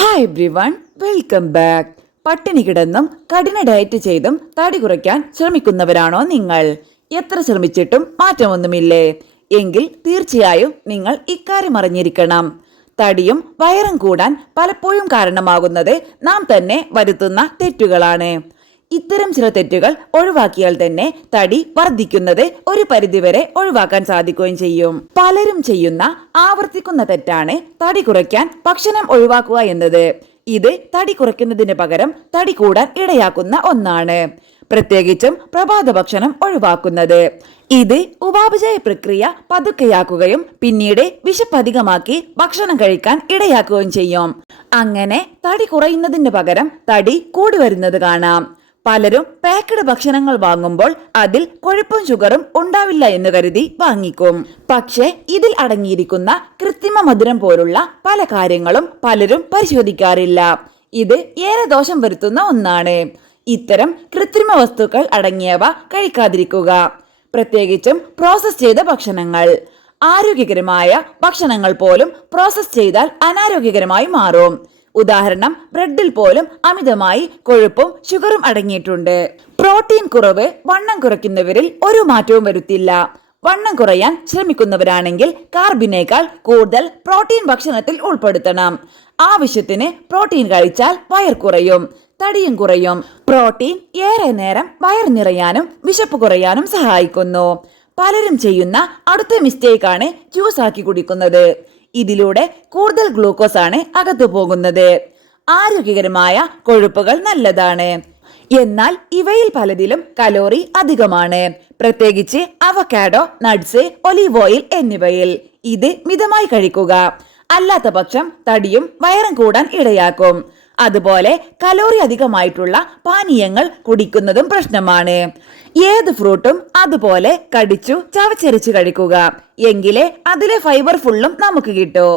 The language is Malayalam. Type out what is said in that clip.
Hi everyone, welcome back. പട്ടിണി കിടന്നും കഠിന ഡയറ്റ് ചെയ്തും തടി കുറയ്ക്കാൻ ശ്രമിക്കുന്നവരാണോ നിങ്ങൾ? എത്ര ശ്രമിച്ചിട്ടും മാറ്റമൊന്നുമില്ലേ? എങ്കിൽ തീർച്ചയായും നിങ്ങൾ ഇക്കാര്യം അറിഞ്ഞിരിക്കണം. തടിയും വയറും കൂടാൻ പലപ്പോഴും കാരണമാകുന്നത് നാം തന്നെ വരുത്തുന്ന തെറ്റുകളാണ്. ഇത്തരം ചില തെറ്റുകൾ ഒഴിവാക്കിയാൽ തന്നെ തടി വർദ്ധിക്കുന്നത് ഒരു പരിധിവരെ ഒഴിവാക്കാൻ സാധിക്കുകയും ചെയ്യും. പലരും ചെയ്യുന്ന ആവർത്തിക്കുന്ന തെറ്റാണ് തടി കുറയ്ക്കാൻ ഭക്ഷണം ഒഴിവാക്കുക എന്നത്. ഇത് തടി കുറയ്ക്കുന്നതിന് പകരം തടി കൂടാൻ ഇടയാക്കുന്ന ഒന്നാണ്, പ്രത്യേകിച്ചും പ്രഭാത ഭക്ഷണം ഒഴിവാക്കുന്നത്. ഇത് ഉപാപചയ പ്രക്രിയ പതുക്കെയാക്കുകയും പിന്നീട് വിശപ്പധികമാക്കി ഭക്ഷണം കഴിക്കാൻ ഇടയാക്കുകയും ചെയ്യും. അങ്ങനെ തടി കുറയുന്നതിന് പകരം തടി കൂടി വരുന്നത് കാണാം. പലരും പാക്കഡ് ഭക്ഷണങ്ങൾ വാങ്ങുമ്പോൾ അതിൽ കൊഴുപ്പും ഷുഗറും ഉണ്ടാവില്ല എന്ന് കരുതി വാങ്ങിക്കും. പക്ഷേ ഇതിൽ അടങ്ങിയിരിക്കുന്ന കൃത്രിമ മധുരം പോലുള്ള പല കാര്യങ്ങളും പലരും പരിശോധിക്കാറില്ല. ഇത് ഏറെ ദോഷം വരുത്തുന്ന ഒന്നാണ്. ഇത്തരം കൃത്രിമ വസ്തുക്കൾ അടങ്ങിയവ കഴിക്കാതിരിക്കുക, പ്രത്യേകിച്ചും പ്രോസസ് ചെയ്ത ഭക്ഷണങ്ങൾ. ആരോഗ്യകരമായ ഭക്ഷണങ്ങൾ പോലും പ്രോസസ് ചെയ്താൽ അനാരോഗ്യകരമായി മാറും. ഉദാഹരണം, ബ്രെഡിൽ പോലും അമിതമായി കൊഴുപ്പും ഷുഗറും അടങ്ങിയിട്ടുണ്ട്. പ്രോട്ടീൻ കുറവ് വണ്ണം കുറയ്ക്കുന്നവരിൽ ഒരു മാറ്റവും വരുത്തില്ല. വണ്ണം കുറയാൻ ശ്രമിക്കുന്നവരാണെങ്കിൽ കാർബിനേക്കാൾ കൂടുതൽ പ്രോട്ടീൻ ഭക്ഷണത്തിൽ ഉൾപ്പെടുത്തണം. ആവശ്യത്തിന് പ്രോട്ടീൻ കഴിച്ചാൽ വയർ കുറയും, തടിയും കുറയും. പ്രോട്ടീൻ ഏറെ നേരം വയർ നിറയാനും വിശപ്പ് കുറയാനും സഹായിക്കുന്നു. പലരും ചെയ്യുന്ന അടുത്ത മിസ്റ്റേക്കാണ് ജ്യൂസ് ആക്കി കുടിക്കുന്നത്. ഇതിലൂടെ കൂടുതൽ ഗ്ലൂക്കോസ് ആണ് അകത്തു പോകുന്നത്. ആരോഗ്യകരമായ കൊഴുപ്പുകൾ നല്ലതാണ്, എന്നാൽ ഇവയിൽ പലതിലും കലോറി അധികമാണ്, പ്രത്യേകിച്ച് അവക്കാഡോ, നട്ട്സ്, ഒലീവ് ഓയിൽ എന്നിവയിൽ. ഇത് മിതമായി കഴിക്കുക, അല്ലാത്ത പക്ഷം തടിയും വയറും കൂടാൻ ഇടയാക്കും. അതുപോലെ കലോറി അധികമായിട്ടുള്ള പാനീയങ്ങൾ കുടിക്കുന്നതും പ്രശ്നമാണ്. ഏത് ഫ്രൂട്ടും അതുപോലെ കടിച്ചു ചവച്ചരച്ച് കഴിക്കുക, എങ്കിലേ അതിലെ ഫൈബർ ഫുള്ളും നമുക്ക് കിട്ടൂ.